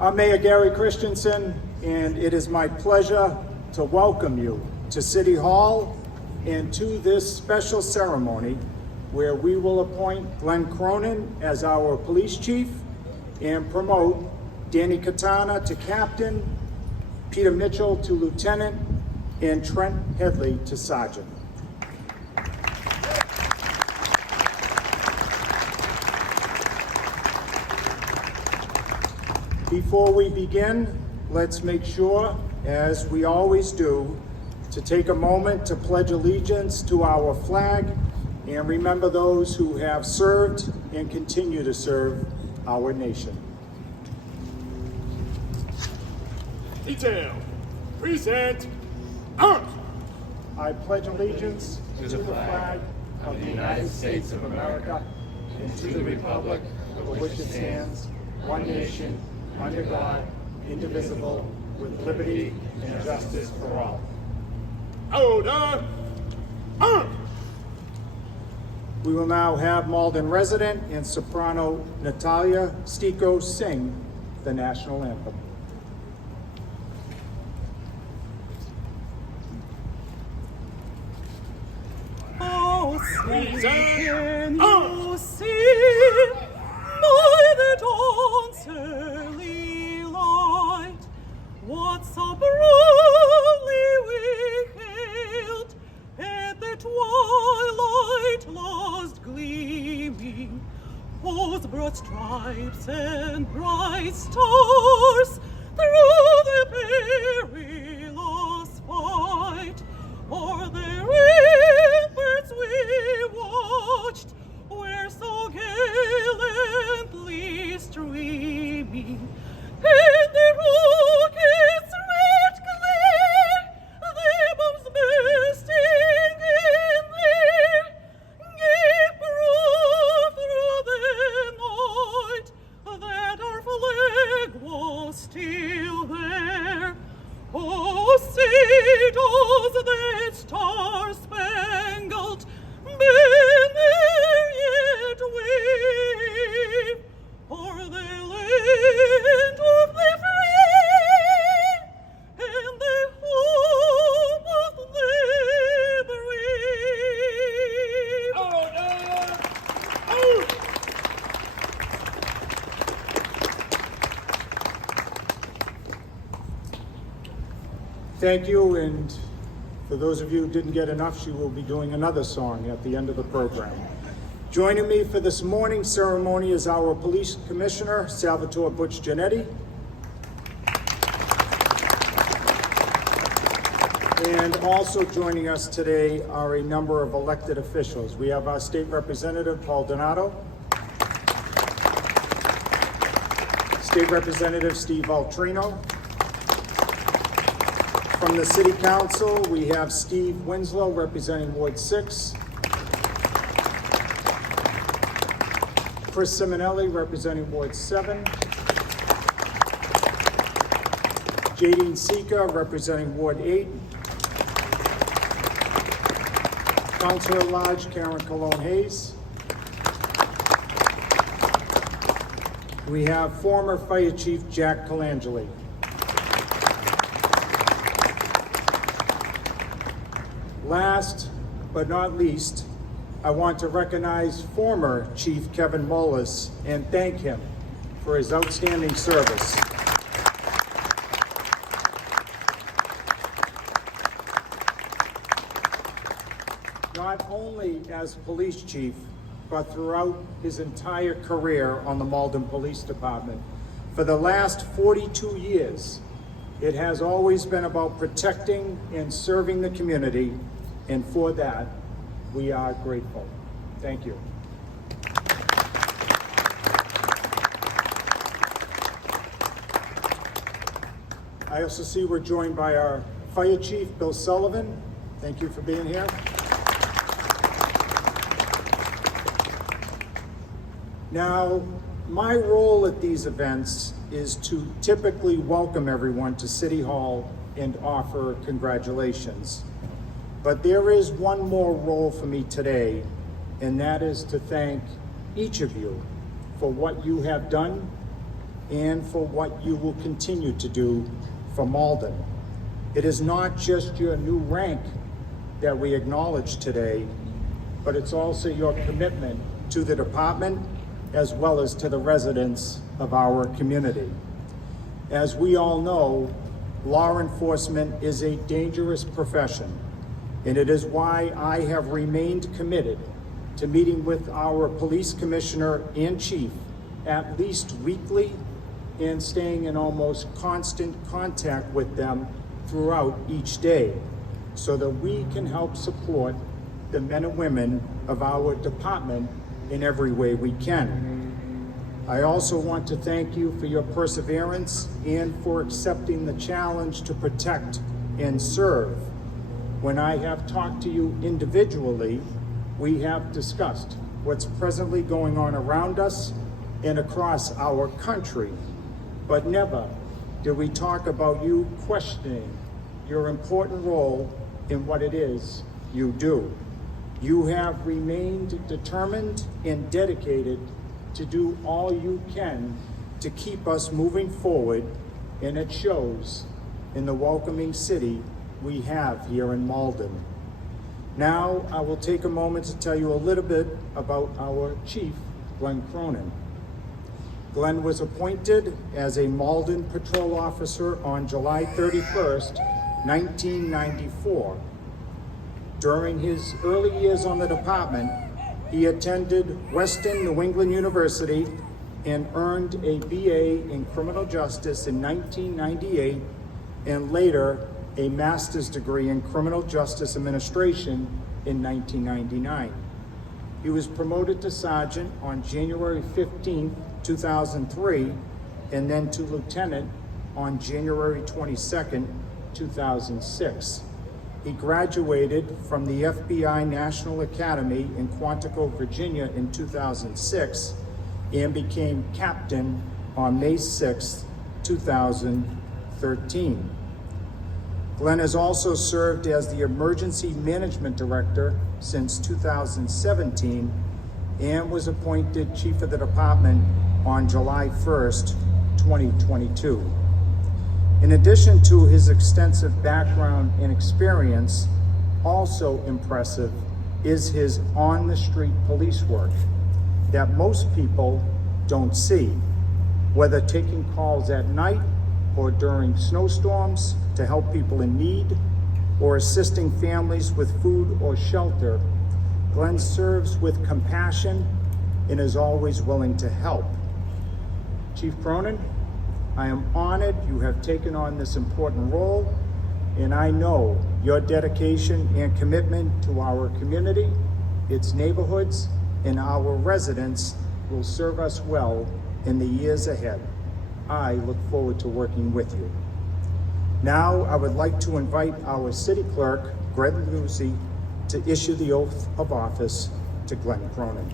I'm Mayor Gary Christensen, and it is my pleasure to welcome you to City Hall and to this special ceremony where we will appoint Glenn Cronin as our police chief and promote Danny Catana to captain, Peter Mitchell to lieutenant, and Trent Headley to sergeant. Before we begin, let's make sure, as we always do, to take a moment to pledge allegiance to our flag and remember those who have served and continue to serve our nation. Detail, present, arms! I pledge allegiance to the flag of the United States of America and to the republic for which it stands, one nation, under God, indivisible, with liberty and justice for all. Order, arms! We will now have Malden resident and soprano Natalia Stico sing the national anthem. Present, arms! See by the dawn's early light what so proudly we hailed at the twilight last gleaming, whose broad stripes and bright stars through the perilous fight o'er the ramparts we watched were so gallantly streaming, and the rockets' red glare, the bombs bursting in the air, gave proof through the night that our flag was still there. Oh, say does that star-spangled banner yet wave o'er the land of the free and the home of liberty? Order, arms! Thank you, and for those of you who didn't get enough, she will be doing another song at the end of the program. Joining me for this morning's ceremony is our Police Commissioner, Salvatore Butch Giannetti. And also joining us today are a number of elected officials. We have our State Representative, Paul Donato, State Representative Steve Altrino. From the City Council, we have Steve Winslow representing Ward 6, Chris Simonelli representing Ward 7, Jadine Sika representing Ward 8, Councilor at Large Karen Cologne Hayes. We have former Fire Chief Jack Colangeli. Last but not least, I want to recognize former Chief Kevin Molas and thank him for his outstanding service. Not only as police chief, but throughout his entire career on the Malden Police Department. For the last 42 years, it has always been about protecting and serving the community, and for that, we are grateful. Thank you. I also see we're joined by our Fire Chief, Bill Sullivan. Thank you for being here. Now, my role at these events is to typically welcome everyone to City Hall and offer congratulations. But there is one more role for me today, and that is to thank each of you for what you have done and for what you will continue to do for Malden. It is not just your new rank that we acknowledge today, but it's also your commitment to the department as well as to the residents of our community. As we all know, law enforcement is a dangerous profession, and it is why I have remained committed to meeting with our police commissioner and chief at least weekly and staying in almost constant contact with them throughout each day so that we can help support the men and women of our department in every way we can. I also want to thank you for your perseverance and for accepting the challenge to protect and serve. When I have talked to you individually, we have discussed what's presently going on around us and across our country, but never did we talk about you questioning your important role in what it is you do. You have remained determined and dedicated to do all you can to keep us moving forward, and it shows in the welcoming city we have here in Malden. Now, I will take a moment to tell you a little bit about our chief, Glenn Cronin. Glenn was appointed as a Malden patrol officer on July 31st, 1994. During his early years on the department, he attended Western New England University and earned a BA in criminal justice in 1998 and later a master's degree in criminal justice administration in 1999. He was promoted to sergeant on January 15, 2003, and then to lieutenant on January 22, 2006. He graduated from the FBI National Academy in Quantico, Virginia in 2006 and became captain on May 6, 2013. Glenn has also served as the Emergency Management Director since 2017 and was appointed Chief of the Department on July 1st, 2022. In addition to his extensive background and experience, also impressive is his on-the-street police work that most people don't see, whether taking calls at night or during snowstorms to help people in need or assisting families with food or shelter. Glenn serves with compassion and is always willing to help. Chief Cronin, I am honored you have taken on this important role, and I know your dedication and commitment to our community, its neighborhoods, and our residents will serve us well in the years ahead. I look forward to working with you. Now, I would like to invite our city clerk, Greg Lucy, to issue the oath of office to Glenn Cronin.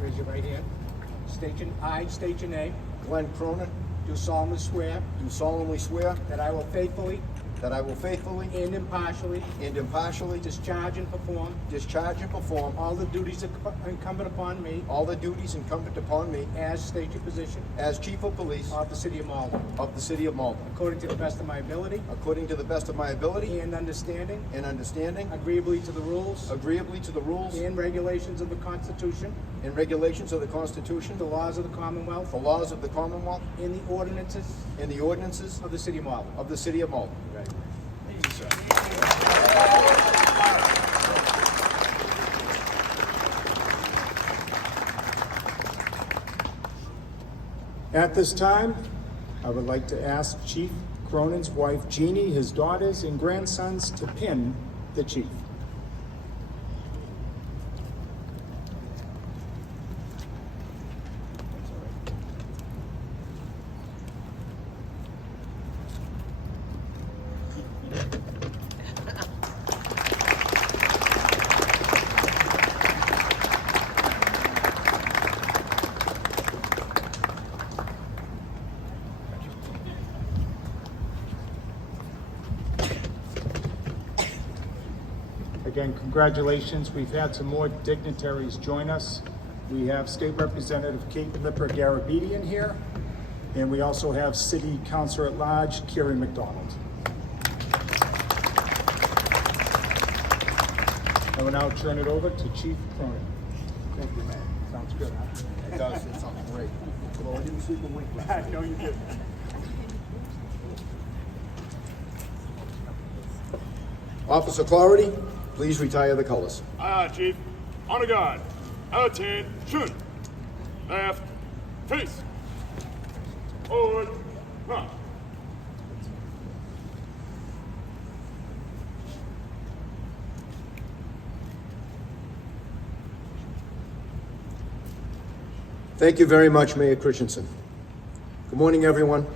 Raise your right hand. State your name. Glenn Cronin, Do solemnly swear do solemnly swear that I will faithfully that I will faithfully and impartially and impartially discharge and perform discharge and perform all the duties incumbent upon me all the duties incumbent upon me as state your position as Chief of Police of the city of Malden, of the City of Malden, according to the best of my ability according to the best of my ability and understanding, and understanding, agreeably to the rules agreeably to the rules and regulations of the Constitution, and regulations of the Constitution, the laws of the Commonwealth, the laws of the Commonwealth, and the ordinances and the ordinances of the city of Malden. of the City of Malden. At this time, I would like to ask Chief Cronin's wife, Jeannie, his daughters, and grandsons to pin the chief. Again, congratulations. We've had some more dignitaries join us. We have State Representative Kate Lipper-Garabedian here, and we also have City Councilor at Large, Kiri McDonald. I will now turn it over to Chief Cronin. Thank you, man. Sounds good, huh? It does, it sounds great. Well, I didn't sleep a wink last night. No, you didn't. Officer Clarity, please retire the colors. Chief. Honor guard. Attention. Left. Face. Forward. March. Thank you very much, Mayor Christensen. Good morning, everyone.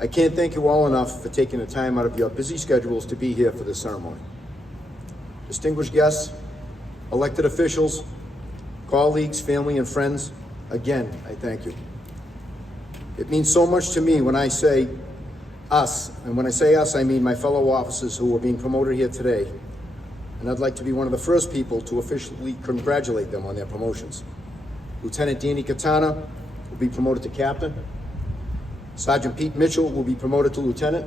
I can't thank you all enough for taking the time out of your busy schedules to be here for this ceremony. Distinguished guests, elected officials, colleagues, family, and friends, again, I thank you. It means so much to me when I say us, and when I say us, I mean my fellow officers who are being promoted here today, and I'd like to be one of the first people to officially congratulate them on their promotions. Lieutenant Danny Catana will be promoted to captain. Sergeant Pete Mitchell will be promoted to lieutenant.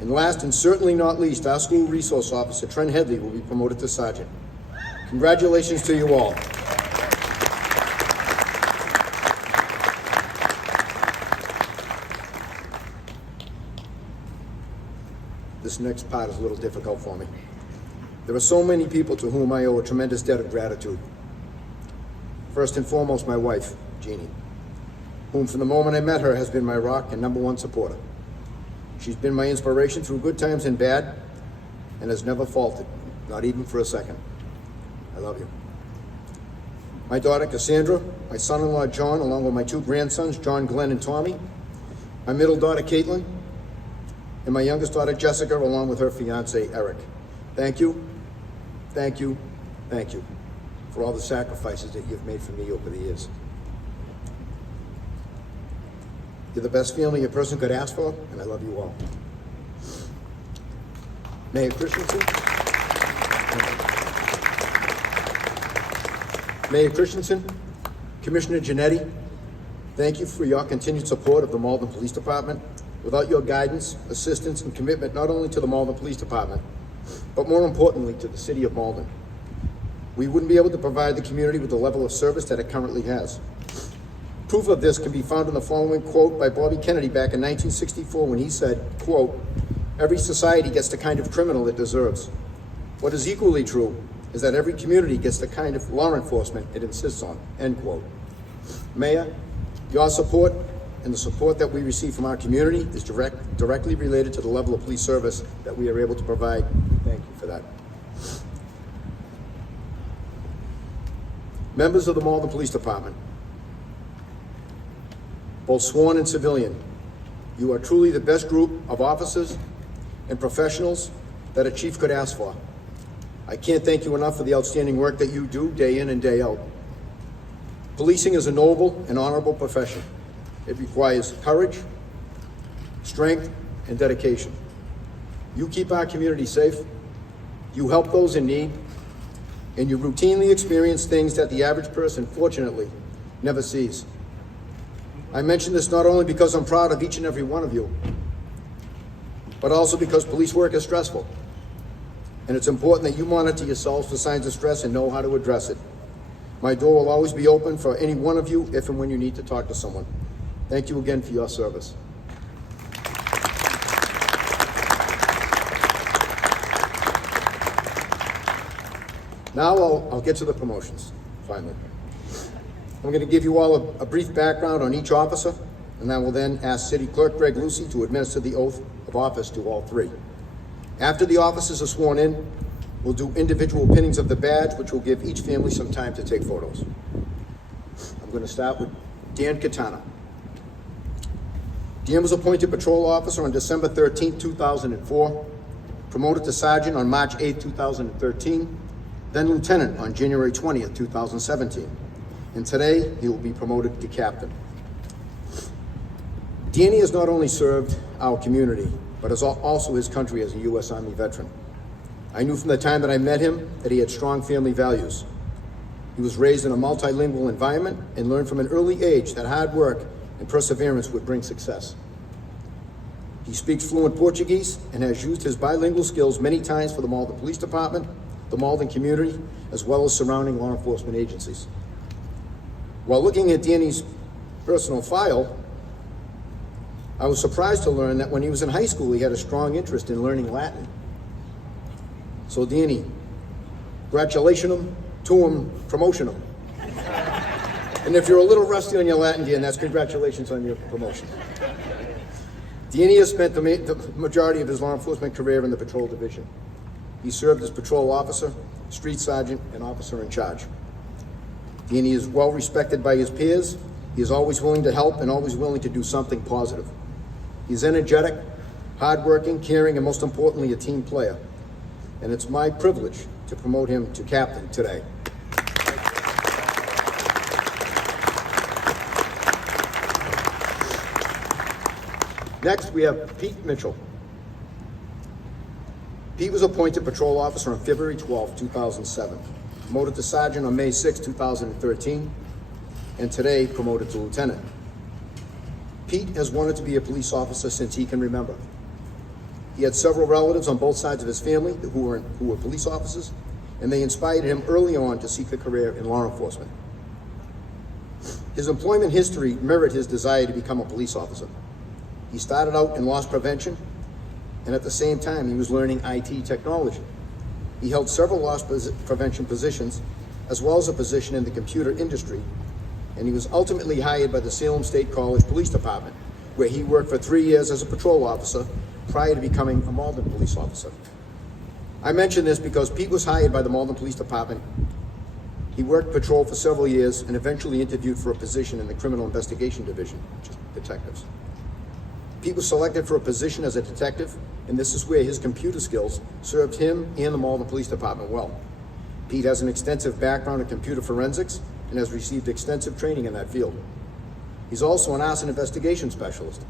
And last and certainly not least, our school resource officer, Trent Headley, will be promoted to sergeant. Congratulations to you all. This next part is a little difficult for me. There are so many people to whom I owe a tremendous debt of gratitude. First and foremost, my wife, Jeannie, whom from the moment I met her has been my rock and #1 supporter. She's been my inspiration through good times and bad, and has never faltered, not even for a second. I love you. My daughter, Cassandra, my son-in-law, John, along with my 2 grandsons, John, Glenn, and Tommy, my middle daughter, Caitlin, and my youngest daughter, Jessica, along with her fiance, Eric. Thank you, thank you, thank you for all the sacrifices that you've made for me over the years. You're the best family a person could ask for, and I love you all. Mayor Christensen. Mayor Christensen, Commissioner Giannetti, thank you for your continued support of the Malden Police Department. Without your guidance, assistance, and commitment not only to the Malden Police Department, but more importantly to the City of Malden, we wouldn't be able to provide the community with the level of service that it currently has. Proof of this can be found in the following quote by Bobby Kennedy back in 1964 when he said, quote, "Every society gets the kind of criminal it deserves. What is equally true is that every community gets the kind of law enforcement it insists on," end quote. Mayor, your support and the support that we receive from our community is directly related to the level of police service that we are able to provide. Thank you for that. Members of the Malden Police Department, both sworn and civilian, you are truly the best group of officers and professionals that a chief could ask for. I can't thank you enough for the outstanding work that you do day in and day out. Policing is a noble and honorable profession. It requires courage, strength, and dedication. You keep our community safe, you help those in need, and you routinely experience things that the average person, fortunately, never sees. I mention this not only because I'm proud of each and every one of you, but also because police work is stressful. And it's important that you monitor yourselves for signs of stress and know how to address it. My door will always be open for any one of you if and when you need to talk to someone. Thank you again for your service. Now I'll get to the promotions, finally. I'm going to give you all a brief background on each officer, and I will then ask City Clerk Greg Lucy to administer the oath of office to all 3. After the officers are sworn in, we'll do individual pinnings of the badge, which will give each family some time to take photos. I'm going to start with Dan Catana. Dan was appointed patrol officer on December 13, 2004, promoted to sergeant on March 8, 2013, then lieutenant on January 20, 2017. And today, he will be promoted to captain. Danny has not only served our community, but has also his country as a U.S. Army veteran. I knew from the time that I met him that he had strong family values. He was raised in a multilingual environment and learned from an early age that hard work and perseverance would bring success. He speaks fluent Portuguese and has used his bilingual skills many times for the Malden Police Department, the Malden community, as well as surrounding law enforcement agencies. While looking at Danny's personal file, I was surprised to learn that when he was in high school, he had a strong interest in learning Latin. So Danny, congratulationum tuum promotionum. And if you're a little rusty on your Latin, Dan, that's congratulations on your promotion. Danny has spent the majority of his law enforcement career in the patrol division. He served as patrol officer, street sergeant, and officer in charge. Danny is well respected by his peers. He is always willing to help and always willing to do something positive. He's energetic, hardworking, caring, and most importantly, a team player. And it's my privilege to promote him to captain today. Next, we have Pete Mitchell. Pete was appointed patrol officer on February 12, 2007, promoted to sergeant on May 6, 2013, and today promoted to lieutenant. Pete has wanted to be a police officer since he can remember. He had several relatives on both sides of his family who were police officers, and they inspired him early on to seek a career in law enforcement. His employment history mirrored his desire to become a police officer. He started out in loss prevention, and at the same time, he was learning IT technology. He held several loss prevention positions, as well as a position in the computer industry, and he was ultimately hired by the Salem State College Police Department, where he worked for 3 years as a patrol officer prior to becoming a Malden police officer. I mention this because Pete was hired by the Malden Police Department. He worked patrol for several years and eventually interviewed for a position in the Criminal Investigation Division, which is detectives. Pete was selected for a position as a detective, and this is where his computer skills served him and the Malden Police Department well. Pete has an extensive background in computer forensics and has received extensive training in that field. He's also an arson investigation specialist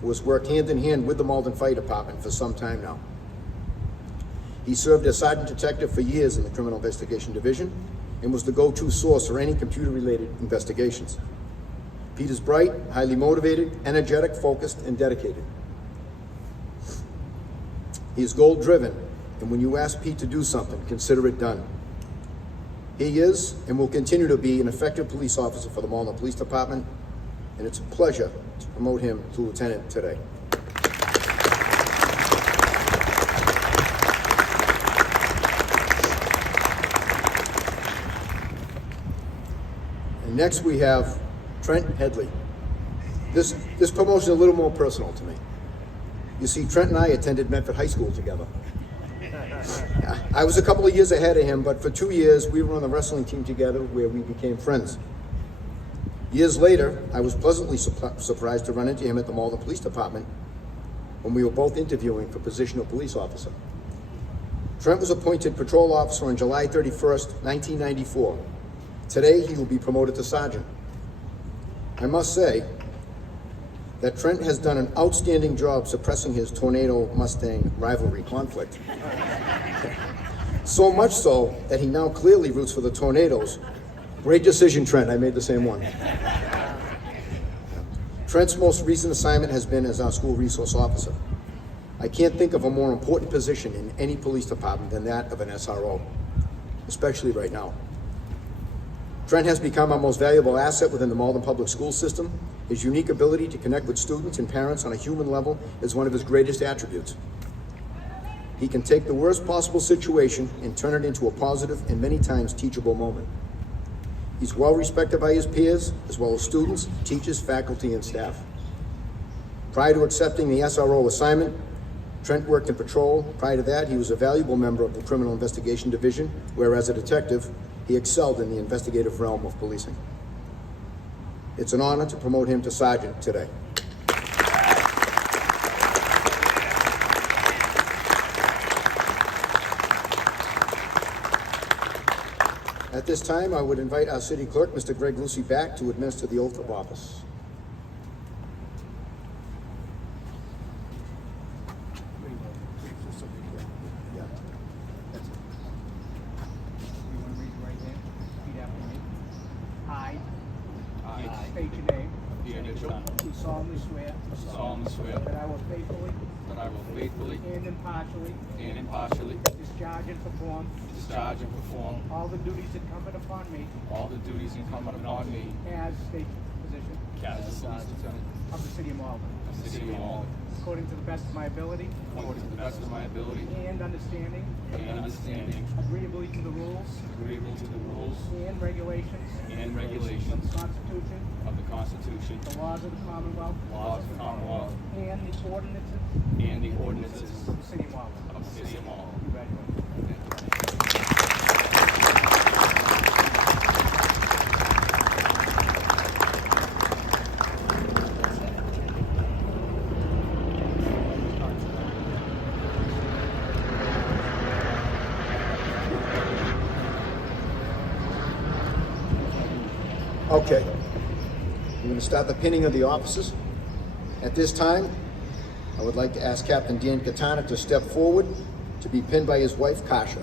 who has worked hand in hand with the Malden Fire Department for some time now. He served as sergeant detective for years in the Criminal Investigation Division and was the go-to source for any computer-related investigations. Pete is bright, highly motivated, energetic, focused, and dedicated. He is goal-driven, and when you ask Pete to do something, consider it done. He is and will continue to be an effective police officer for the Malden Police Department, and it's a pleasure to promote him to lieutenant today. And next we have Trent Headley. This promotion is a little more personal to me. You see, Trent and I attended Medford High School together. I was a couple of years ahead of him, but for 2 years we were on the wrestling team together where we became friends. Years later, I was pleasantly surprised to run into him at the Malden Police Department when we were both interviewing for position of police officer. Trent was appointed patrol officer on July 31st, 1994. Today, he will be promoted to sergeant. I must say that Trent has done an outstanding job suppressing his Tornado-Mustang rivalry conflict. So much so that he now clearly roots for the Tornadoes. Great decision, Trent. I made the same one. Trent's most recent assignment has been as our school resource officer. I can't think of a more important position in any police department than that of an SRO, especially right now. Trent has become our most valuable asset within the Malden public school system. His unique ability to connect with students and parents on a human level is one of his greatest attributes. He can take the worst possible situation and turn it into a positive and many times teachable moment. He's well respected by his peers, as well as students, teachers, faculty, and staff. Prior to accepting the SRO assignment, Trent worked in patrol. Prior to that, he was a valuable member of the Criminal Investigation Division, where as a detective, he excelled in the investigative realm of policing. It's an honor to promote him to sergeant today. At this time, I would invite our city clerk, Mr. Greg Lucy, back to administer the oath of office. state your name. Dear Mitchell, Do solemnly swear solemnly swear that I will faithfully that I will faithfully and impartially and impartially discharge and perform discharge and perform all the duties incumbent upon me all the duties incumbent upon me as state physician as the police lieutenant of the city of Malden, of the city of Malden, according to the best of my ability according to the best of my ability and understanding, and understanding, agreeably to the rules agreeable to the rules and regulations and of regulations the Constitution, of the Constitution, the laws of the Commonwealth, laws of the Commonwealth, and the ordinances and the ordinances of the city of Malden. of the city of Malden. Congratulations. Okay. We're going to start the pinning of the officers. At this time, I would like to ask Captain Dan Catana to step forward to be pinned by his wife, Kasha.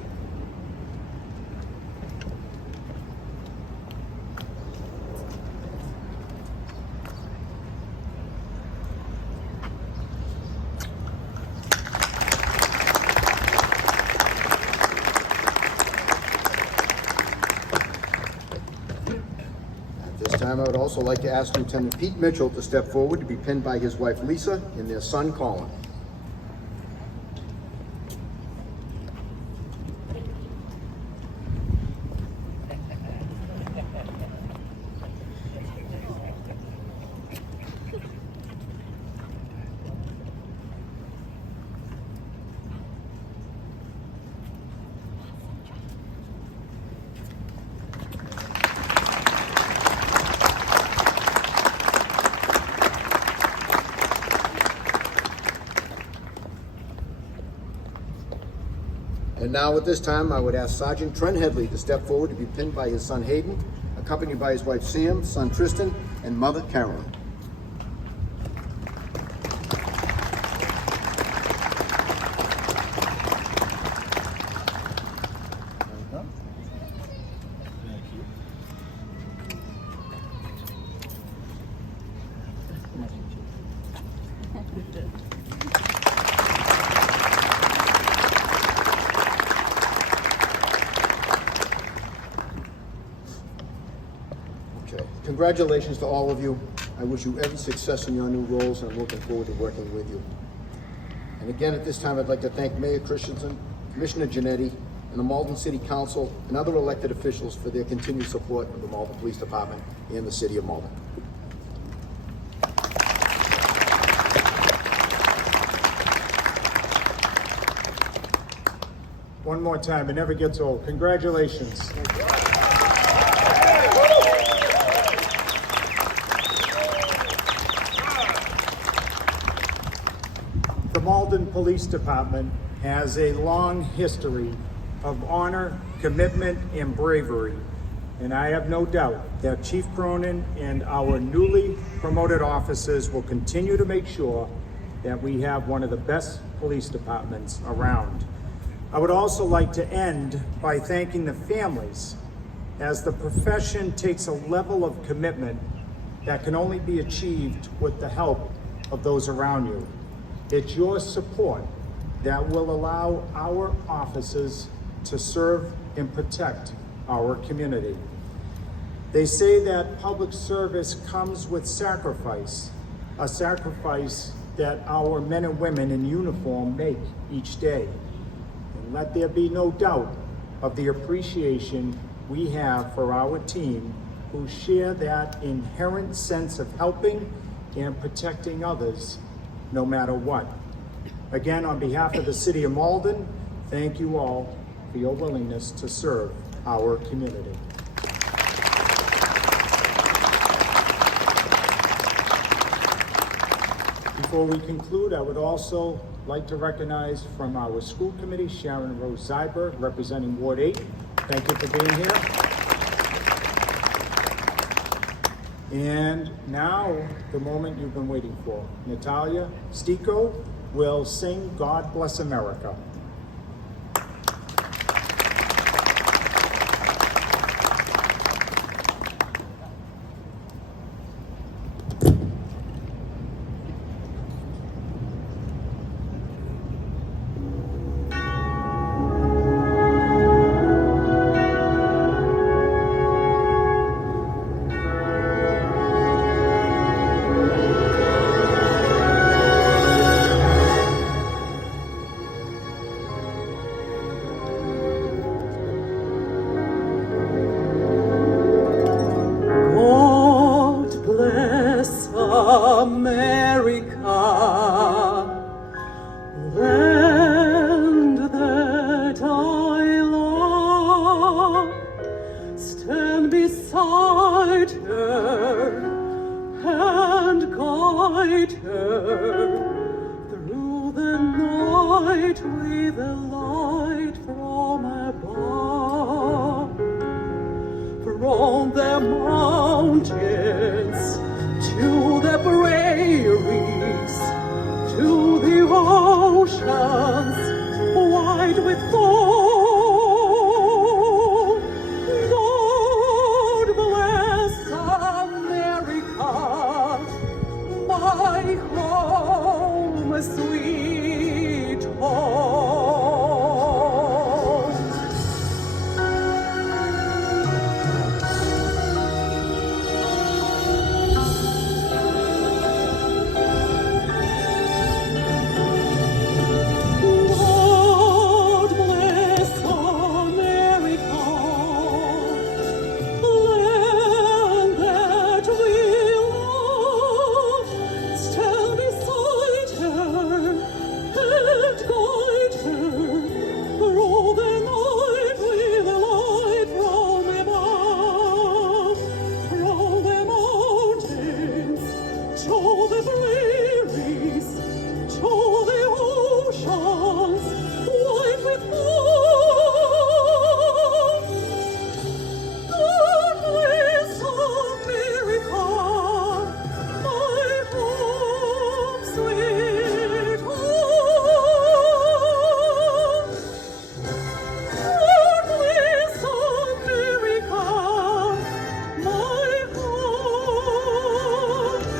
At this time, I would also like to ask Lieutenant Pete Mitchell to step forward to be pinned by his wife, Lisa, and their son, Colin. And now at this time, I would ask Sergeant Trent Headley to step forward to be pinned by his son Hayden, accompanied by his wife Sam, son Tristan, and mother Carolyn. Okay. Congratulations to all of you. I wish you every success in your new roles, and I'm looking forward to working with you. And again, at this time, I'd like to thank Mayor Christensen, Commissioner Genetti, and the Malden City Council and other elected officials for their continued support of the Malden Police Department and the City of Malden. One more time, it never gets old. Congratulations. The Malden Police Department has a long history of honor, commitment, and bravery. And I have no doubt that Chief Cronin and our newly promoted officers will continue to make sure that we have one of the best police departments around. I would also like to end by thanking the families, as the profession takes a level of commitment that can only be achieved with the help of those around you. It's your support that will allow our officers to serve and protect our community. They say that public service comes with sacrifice, a sacrifice that our men and women in uniform make each day. And let there be no doubt of the appreciation we have for our team who share that inherent sense of helping and protecting others no matter what. Again, on behalf of the City of Malden, thank you all for your willingness to serve our community. Before we conclude, I would also like to recognize from our school committee, Sharon Rose Zyber, representing Ward 8. Thank you for being here. And now, the moment you've been waiting for. Natalia Stico will sing God Bless America. beside her and guide her through the night with a light from above. From the mountains to the prairies, to the oceans wide with foam. God bless America, my home, sweet home. God bless America, land that we love. Stand beside her and guide her through the night with a light from above. From the mountains to the prairies, to the oceans wide with foam. God bless America, my home, sweet home. God bless America, my home, sweet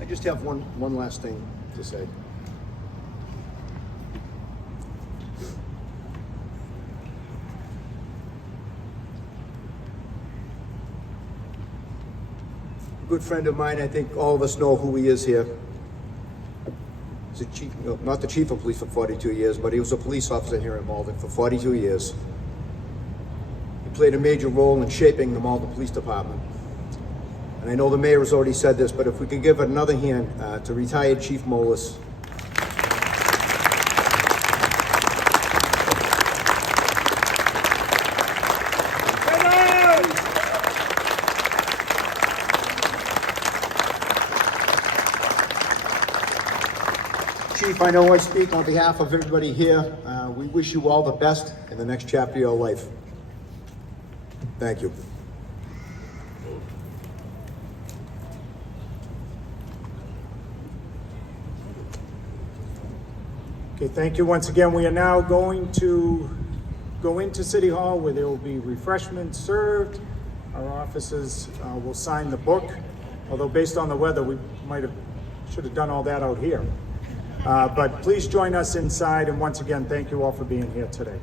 I just have one last thing to say. A good friend of mine, I think all of us know who he is here. He's a chief, no, not the chief of police for 42 years, but he was a police officer here in Malden for 42 years. He played a major role in shaping the Malden Police Department. And I know the mayor has already said this, but if we could give another hand to retired Chief Molis. Chief, I know I speak on behalf of everybody here. We wish you all the best in the next chapter of your life. Thank you. Okay, thank you once again. We are now going to go into City Hall where there will be refreshments served. Our officers will sign the book, although based on the weather, we should have done all that out here. But please join us inside, and once again, thank you all for being here today.